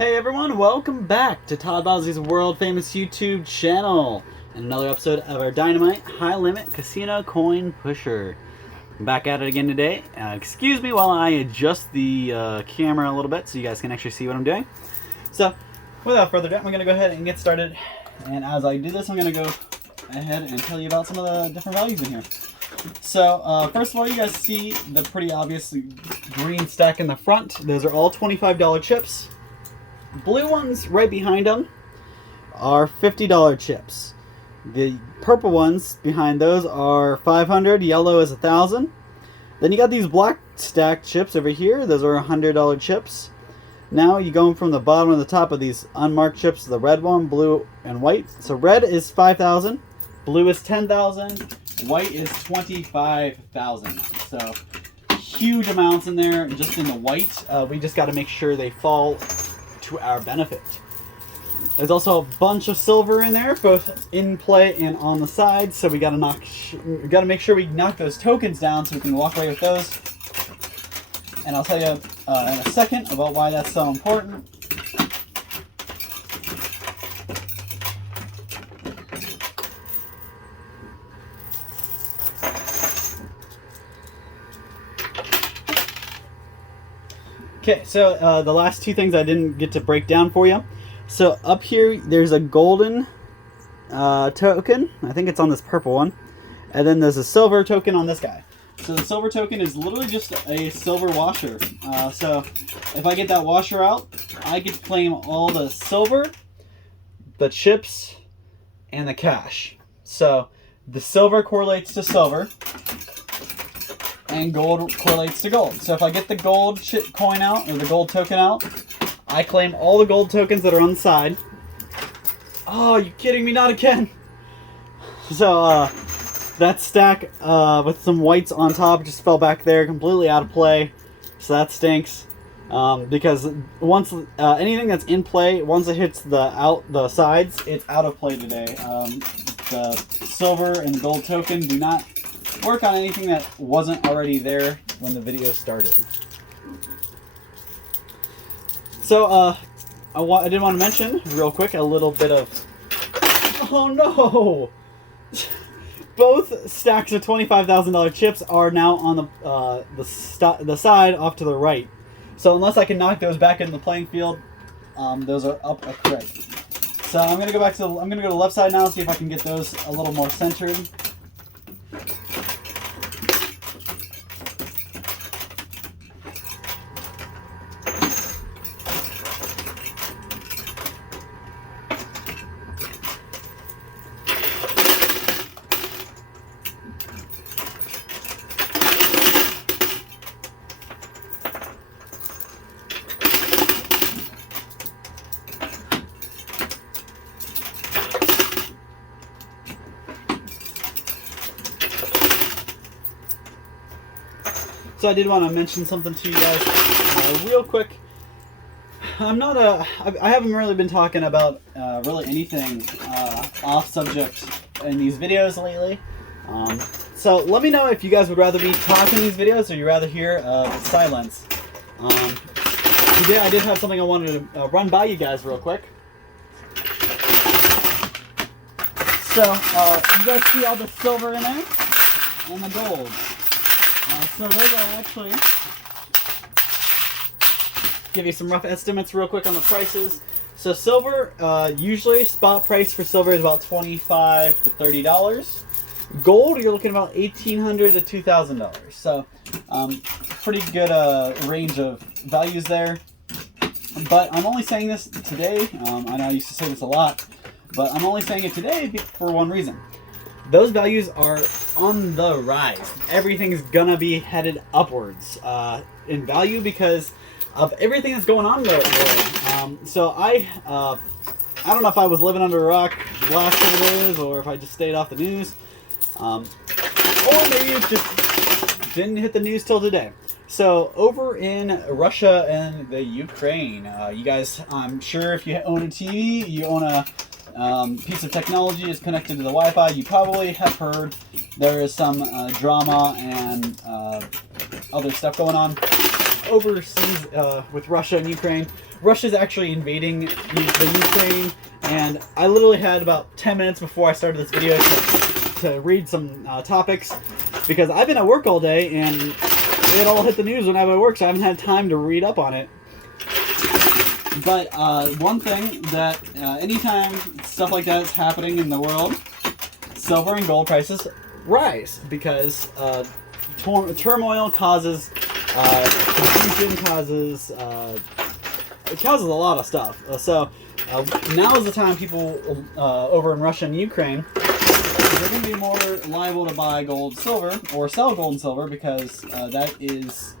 Hey everyone, welcome back to Todd Bosley's world famous YouTube channel and another episode of our Dynamite High Limit Casino Coin Pusher. I'm back at it again today. Excuse me while I adjust the camera a little bit so you guys can actually see what I'm doing. So, without further ado, I'm going to go ahead and get started. And as I do this, I'm going to go ahead and tell you about some of the different values in here. So, first of all, you guys see the pretty obvious green stack in the front. Those are all $25 chips. Blue ones right behind them are $50 chips. The purple ones behind those are $500. Yellow is $1,000. Then you got these black stacked chips over here. Those are $100 chips. Now you go from the bottom to the top of these unmarked chips. The red one, blue, and white. So red is $5,000. Blue is $10,000. White is $25,000. So huge amounts in there. Just in the white, we just got to make sure they fall to our benefit. There's also a bunch of silver in there, both in play and on the side. So we gotta make sure we knock those tokens down so we can walk away with those. And I'll tell you in a second about why that's so important. Okay, so the last two things I didn't get to break down for you. So up here, there's a golden token. I think it's on this purple one. And then there's a silver token on this guy. So the silver token is literally just a silver washer. So if I get that washer out, I get to claim all the silver, the chips, and the cash. So the silver correlates to silver, and gold correlates to gold. So if I get the gold coin out, or the gold token out, I claim all the gold tokens that are on the side. Oh, you kidding me? Not again. So that stack with some whites on top just fell back there, completely out of play. So that stinks. Because once anything that's in play, once it hits the sides, it's out of play today. The silver and the gold token do not work on anything that wasn't already there when the video started. So, I did want to mention, real quick, a little bit of... Oh no! Both stacks of $25,000 chips are now on the side off to the right. So unless I can knock those back into the playing field, those are up a crit. So I'm gonna go back to I'm gonna go to the left side now and see if I can get those a little more centered. So I did want to mention something to you guys real quick. I haven't really been talking about really anything off subject in these videos lately. So let me know if you guys would rather be talking in these videos or you rather hear silence. Today I did have something I wanted to run by you guys real quick. So you guys see all the silver in there and the gold. So those are actually, give you some rough estimates real quick on the prices. So silver, usually spot price for silver is about $25 to $30. Gold, you're looking about $1,800 to $2,000. So pretty good range of values there. But I'm only saying this today. I know I used to say this a lot, but I'm only saying it today for one reason. Those values are on the rise. Everything's gonna be headed upwards in value because of everything that's going on in the world. So I don't know if I was living under a rock the last couple days or if I just stayed off the news. Or maybe it just didn't hit the news till today. So over in Russia and the Ukraine, you guys, I'm sure if you own a TV, you own a piece of technology is connected to the Wi-Fi, you probably have heard there is some drama and other stuff going on. overseas with Russia and Ukraine. Russia's actually invading the Ukraine, and I literally had about 10 minutes before I started this video to read some topics, because I've been at work all day and it all hit the news when I'm at work, so I haven't had time to read up on it. But one thing that anytime stuff like that is happening in the world, silver and gold prices rise, because turmoil causes confusion, it causes a lot of stuff. So now is the time people over in Russia and Ukraine, they're going to be more liable to buy gold, silver, or sell gold and silver, because that is,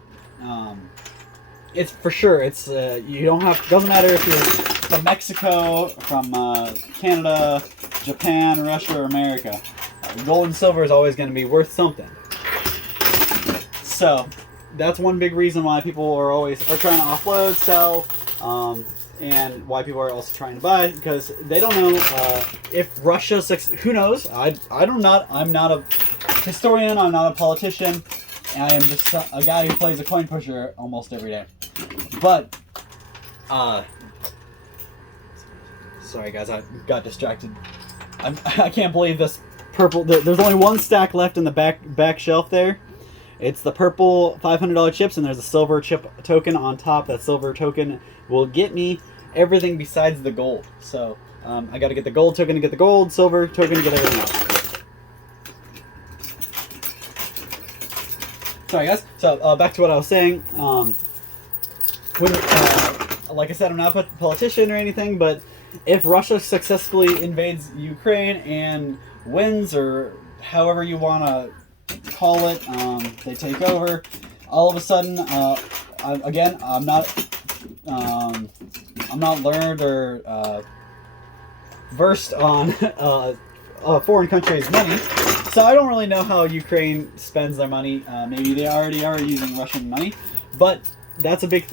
it's for sure. It's you don't have. Doesn't matter if you're from Mexico, from Canada, Japan, Russia, or America. Gold and silver is always going to be worth something. So that's one big reason why people are trying to offload, sell, and why people are also trying to buy, because they don't know if Russia. Who knows? I'm not a historian. I'm not a politician. I am just a guy who plays a coin pusher almost every day. But sorry guys, I got distracted. I can't believe this purple. There's only one stack left in the back shelf there. It's the purple $500 chips, and there's a silver chip token on top. That silver token will get me everything besides the gold. So I got to get the gold token to get the gold, silver token to get everything else. Sorry guys. So back to what I was saying. Like I said, I'm not a politician or anything, but if Russia successfully invades Ukraine and wins, or however you want to call it, they take over, all of a sudden, I'm not learned or versed on a foreign country's money, so I don't really know how Ukraine spends their money. Maybe they already are using Russian money, but that's a big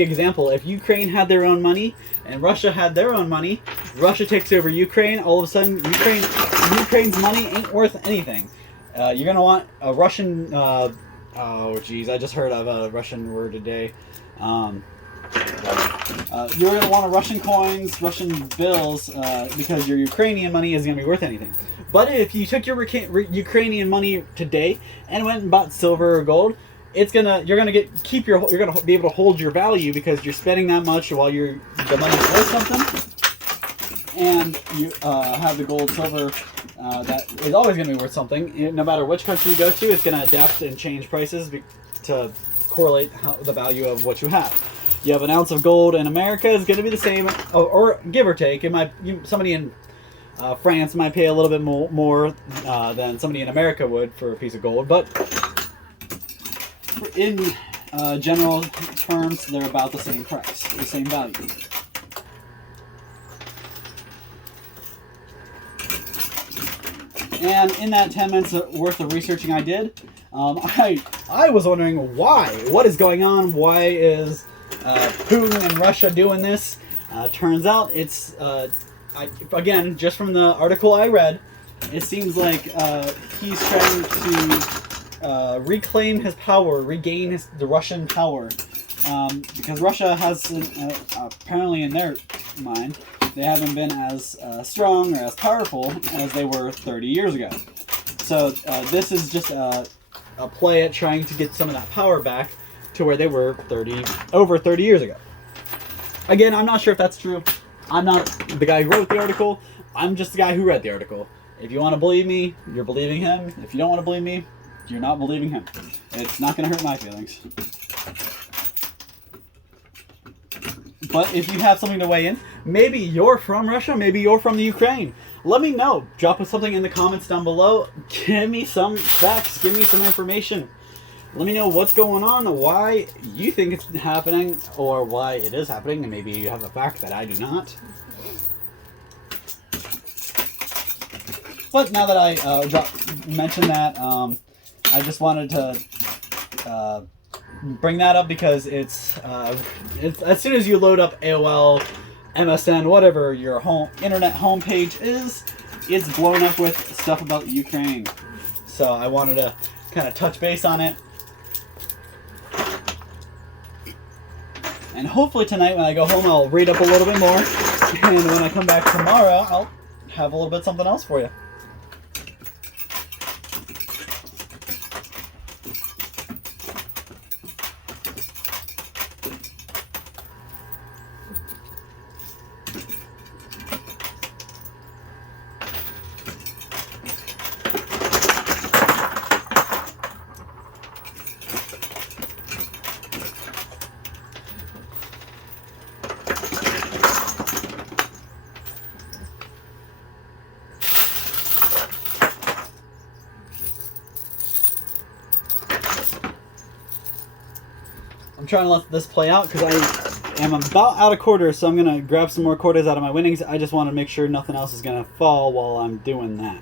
example. If Ukraine had their own money and Russia had their own money, Russia takes over Ukraine, all of a sudden Ukraine's money ain't worth anything. You're gonna want a Russian. Oh, geez, I just heard of a Russian word today. You're gonna want a Russian coins, Russian bills, because your Ukrainian money isn't gonna be worth anything. But if you took your Ukrainian money today and went and bought silver or gold, you're gonna be able to hold your value, because you're spending that much while the money's worth something, and you have the gold, silver. That is always going to be worth something. No matter which country you go to, it's going to adapt and change prices to correlate the value of what you have. You have an ounce of gold in America is going to be the same, or give or take. Somebody in France might pay a little bit more than somebody in America would for a piece of gold, but in general terms, they're about the same price, the same value. And in that 10 minutes worth of researching I did, I was wondering why. What is going on? Why is Putin and Russia doing this? Turns out it's, again, just from the article I read, it seems like he's trying to reclaim his power, regain the Russian power. Because Russia has, apparently in their mind, they haven't been as strong or as powerful as they were 30 years ago. So this is just a play at trying to get some of that power back to where they were over 30 years ago. Again, I'm not sure if that's true. I'm not the guy who wrote the article. I'm just the guy who read the article. If you want to believe me, you're believing him. If you don't want to believe me, you're not believing him. It's not going to hurt my feelings. But if you have something to weigh in, maybe you're from Russia, maybe you're from the Ukraine. Let me know. Drop us something in the comments down below. Give me some facts. Give me some information. Let me know what's going on, why you think it's happening, or why it is happening, and maybe you have a fact that I do not. But now that I mentioned that, I just wanted to bring that up, because it's as soon as you load up AOL, MSN, whatever your internet homepage is, it's blown up with stuff about Ukraine. So I wanted to kind of touch base on it. And hopefully tonight when I go home, I'll read up a little bit more. And when I come back tomorrow, I'll have a little bit something else for you. I'm trying to let this play out because I am about out of quarters, so I'm going to grab some more quarters out of my winnings. I just want to make sure nothing else is going to fall while I'm doing that.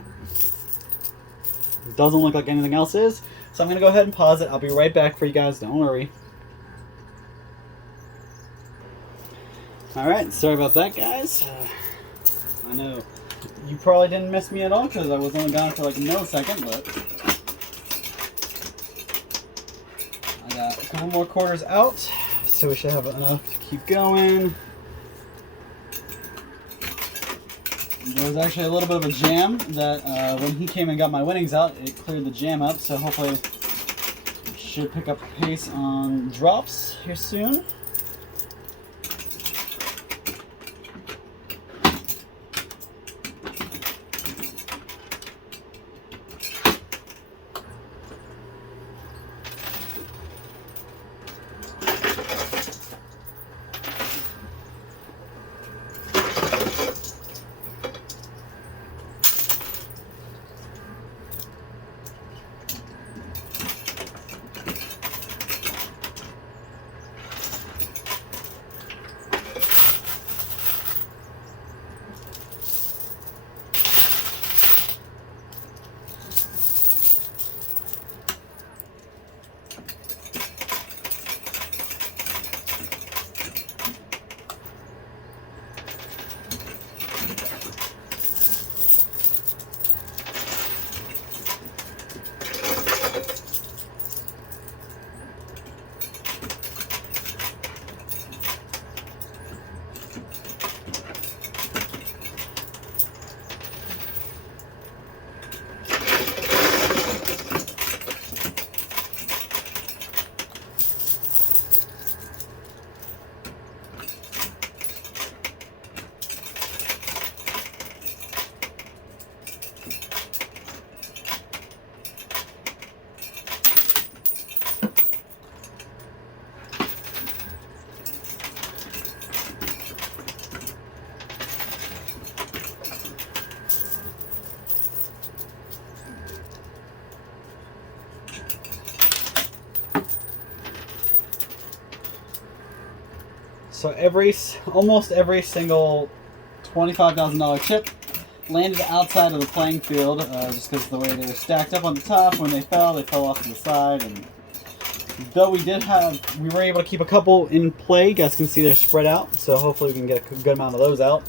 It doesn't look like anything else is, so I'm going to go ahead and pause it. I'll be right back for you guys, don't worry. Alright, sorry about that, guys. I know you probably didn't miss me at all because I was only gone for like a millisecond, but I got a couple more quarters out, so we should have enough to keep going. There was actually a little bit of a jam that when he came and got my winnings out, it cleared the jam up, so hopefully should pick up pace on drops here soon. So almost every single $25,000 chip landed outside of the playing field, just because of the way they were stacked up on the top. When they fell off to the side. And though we were able to keep a couple in play. You guys can see they're spread out, so hopefully we can get a good amount of those out.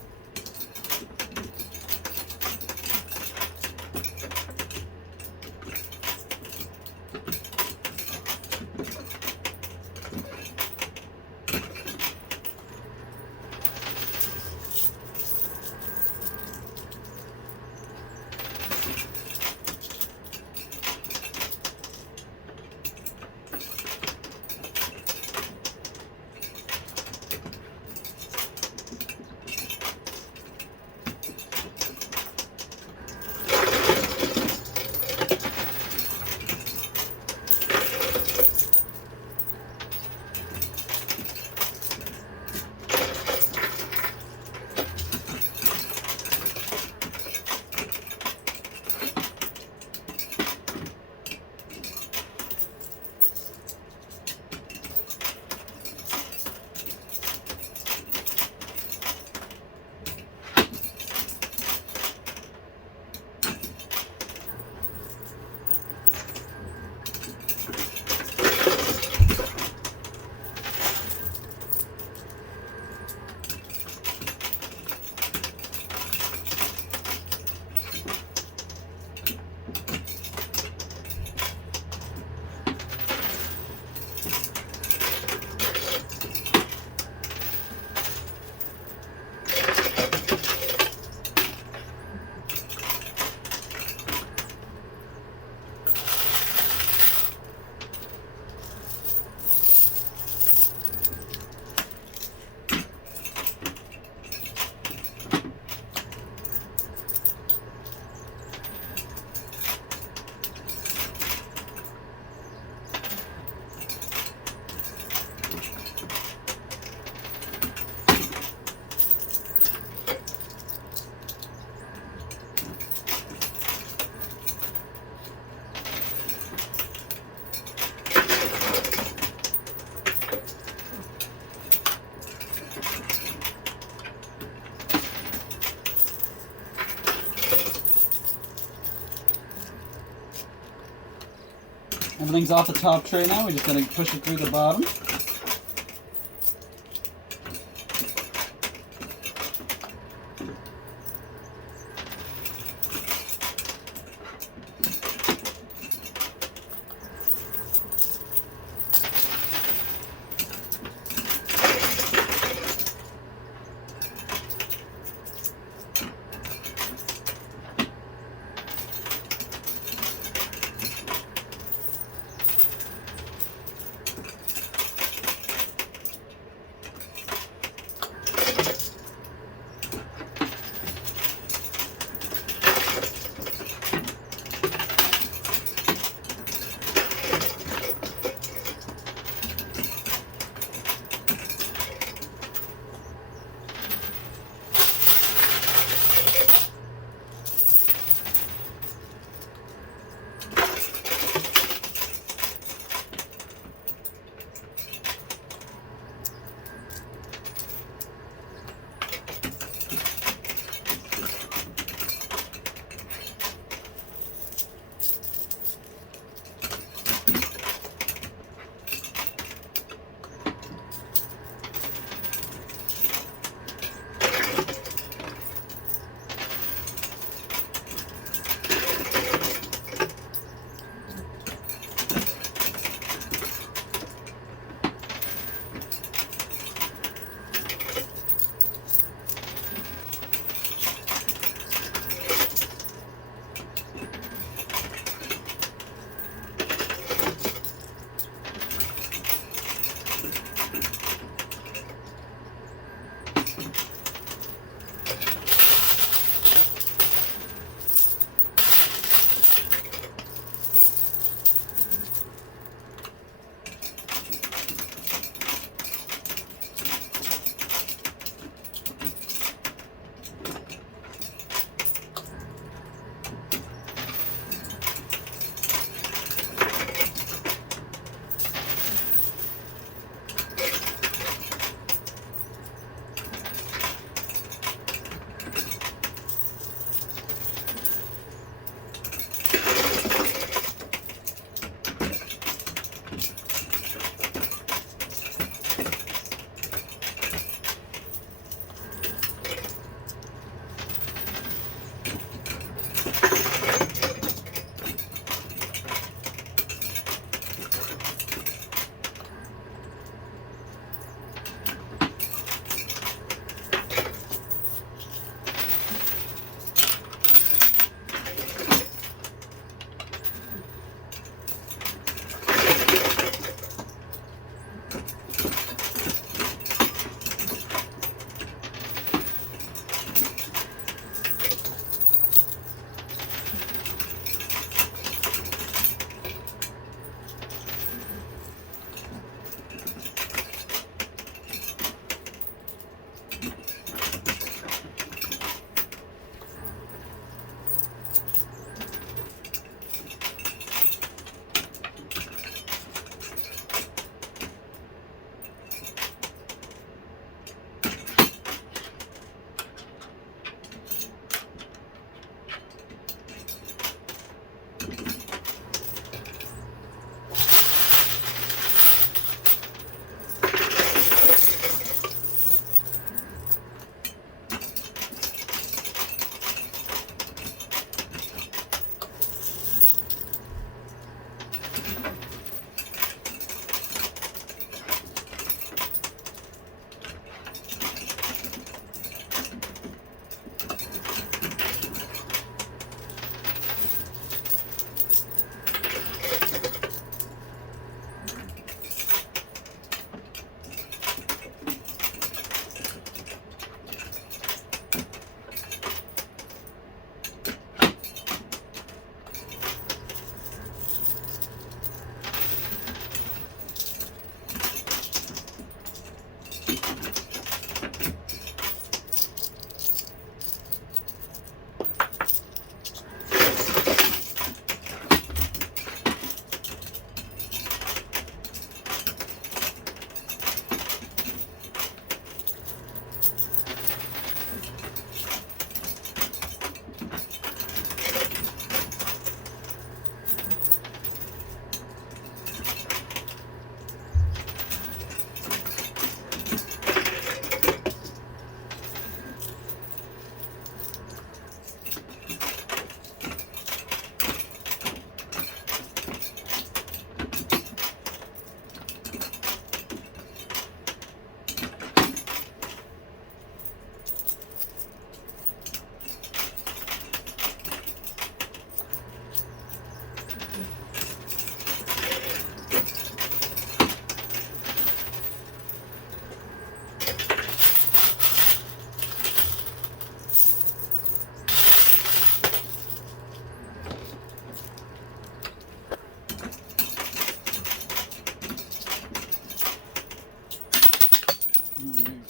Everything's off the top tray now. We're just going to push it through the bottom.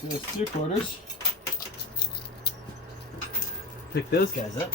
There's 3/4. Pick those guys up.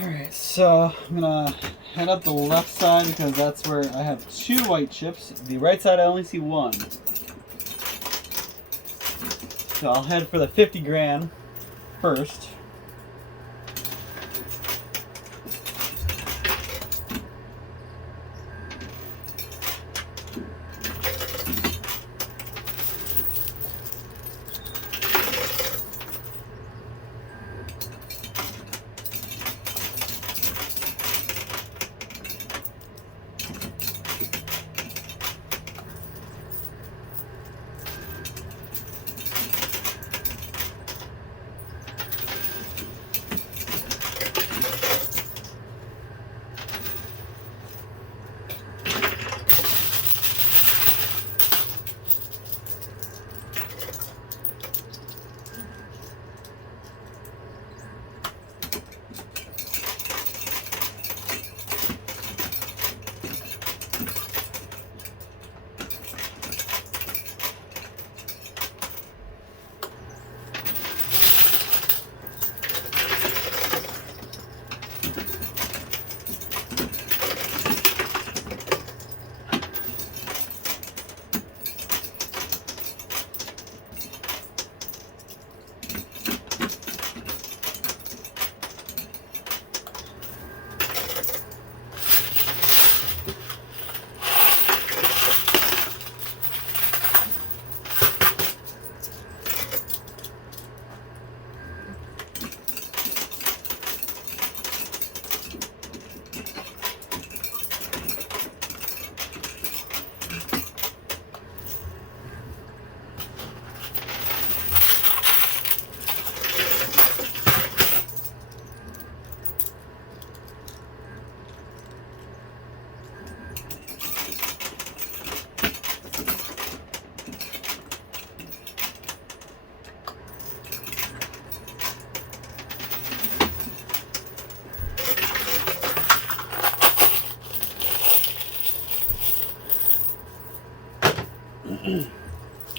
Alright, so I'm gonna head up the left side because that's where I have 2 white chips. The right side I only see 1. So I'll head for the 50 gram first.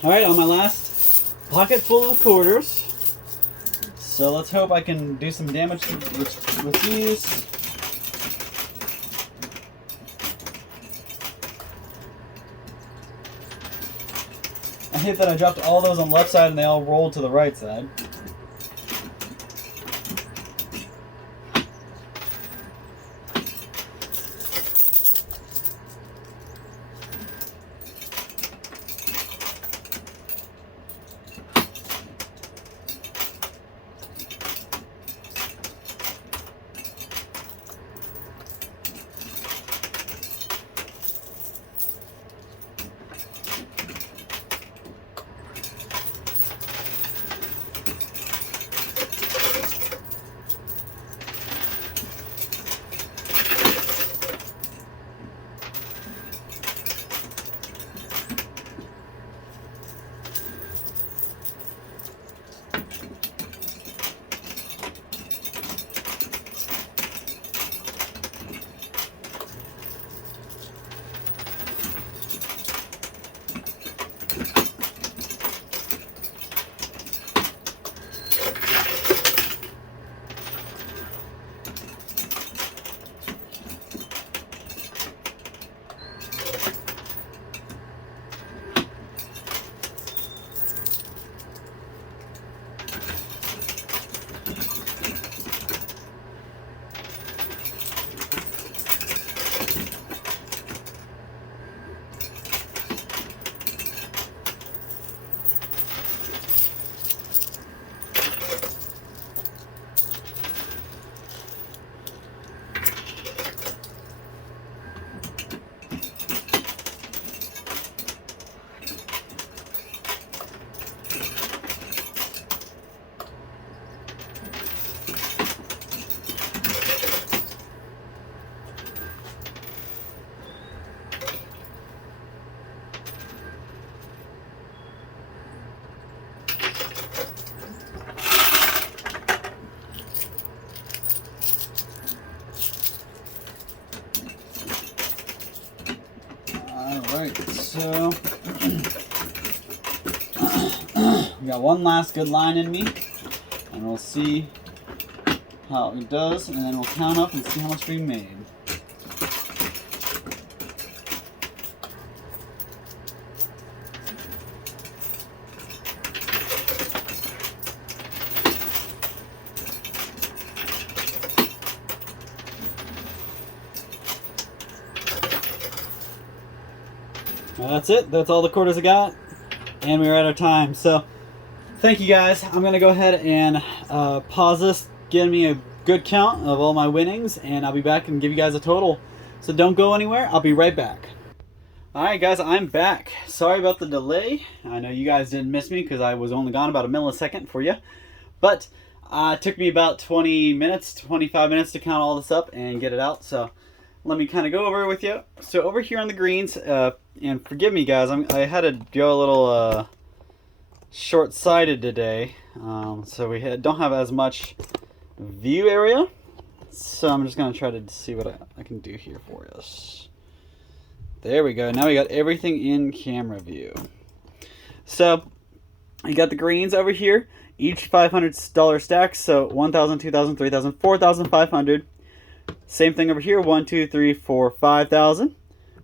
Alright, on my last pocket full of quarters. So let's hope I can do some damage with these. I hate that I dropped all those on the left side and they all rolled to the right side. Alright, so we got one last good line in me, and we'll see how it does, and then we'll count up and see how much we made. Well, that's it. That's all the quarters I got. And we're out of time. So, thank you guys. I'm going to go ahead and pause this, give me a good count of all my winnings, and I'll be back and give you guys a total. So don't go anywhere. I'll be right back. Alright guys, I'm back. Sorry about the delay. I know you guys didn't miss me because I was only gone about a millisecond for you. But it took me about 20 minutes, 25 minutes to count all this up and get it out. So let me kind of go over it with you. So over here on the greens, and forgive me guys, I had to go a little short-sighted today. So we don't have as much view area. So I'm just going to try to see what I can do here for us. There we go. Now we got everything in camera view. So you got the greens over here. Each $500 stacks. So 1,000, 2,000, 3,000, 4,500. Same thing over here. 1, 2, 3, 4, 5,000.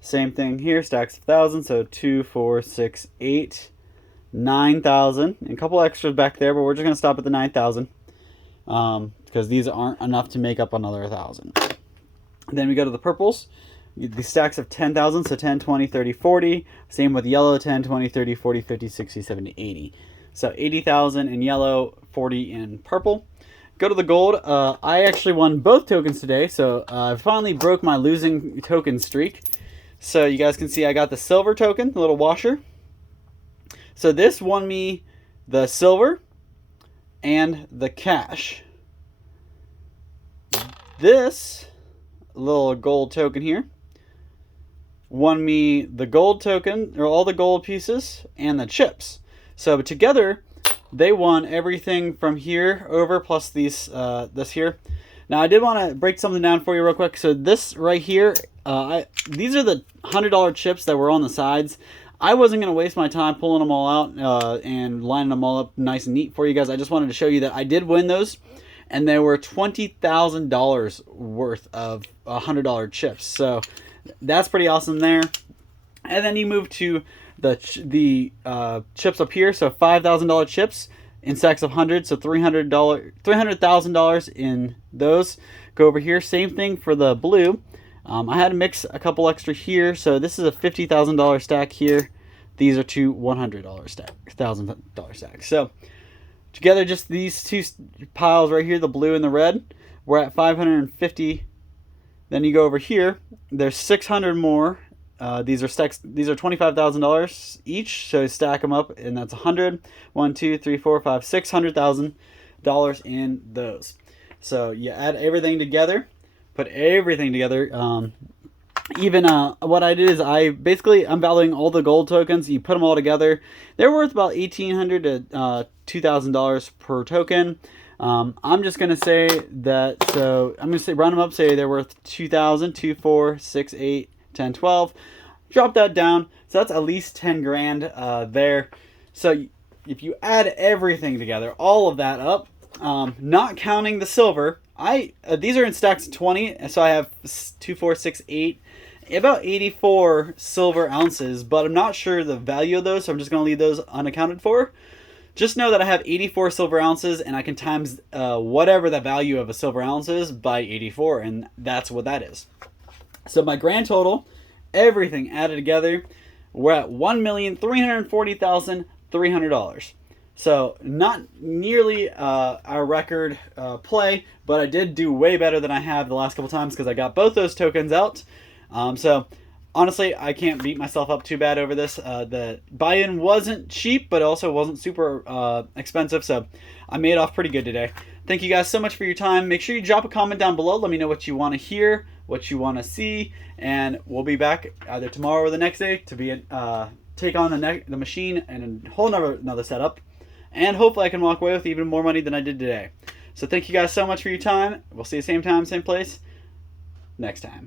Same thing here. Stacks of 1,000. So 2, 4, 6, 8, 9,000. And a couple extras back there, but we're just going to stop at the 9,000. Because these aren't enough to make up another 1,000. Then we go to the purples. The stacks of 10,000, so 10, 20, 30, 40. Same with yellow, 10, 20, 30, 40, 50, 60, 70, 80. So 80,000 in yellow, 40 in purple. Go to the gold. I actually won both tokens today, so I finally broke my losing token streak. So you guys can see I got the silver token, the little washer. So this won me the silver and the cash. This little gold token here won me the gold token, or all the gold pieces, and the chips. So together, they won everything from here over, plus these this here. Now I did want to break something down for you real quick. So this right here, these are the $100 chips that were on the sides. I wasn't going to waste my time pulling them all out and lining them all up nice and neat for you guys. I just wanted to show you that I did win those, and they were $20,000 worth of $100 chips. So that's pretty awesome there. And then you move to the chips up here. So $5,000 chips in stacks of 100. So $300,000 in those. Go over here. Same thing for the blue. I had to mix a couple extra here. So this is a $50,000 stack here. These are two $100 stacks. So together, just these two piles right here, the blue and the red, we're at 550. Then you go over here, there's 600 more. These are stacks. These are $25,000 each, so stack them up, and that's 100. 1, 2, 3, 4, 5, $600,000 in those. So you add everything together, put everything together. What I did is I'm valuing all the gold tokens. You put them all together. They're worth about $1,800 to $2,000 per token. I'm just gonna say that. So I'm gonna say round them up. Say they're worth 2,000, 2, 4, 6, 8, 10, 12. Drop that down. So that's at least 10 grand there. So if you add everything together, all of that up, not counting the silver, these are in stacks of 20. So I have 2, 4, 6, 8. About 84 silver ounces, but I'm not sure the value of those, so I'm just going to leave those unaccounted for. Just know that I have 84 silver ounces, and I can times whatever the value of a silver ounce is by 84, and that's what that is. So my grand total, everything added together, we're at $1,340,300. So not nearly our record play, but I did do way better than I have the last couple times because I got both those tokens out. So honestly, I can't beat myself up too bad over this. The buy-in wasn't cheap, but also wasn't super expensive, so I made off pretty good today. Thank you guys so much for your time. Make sure you drop a comment down below. Let me know what you want to hear, what you want to see, and we'll be back either tomorrow or the next day to take on the machine and a whole another setup. And hopefully I can walk away with even more money than I did today. So thank you guys so much for your time. We'll see you same time, same place next time.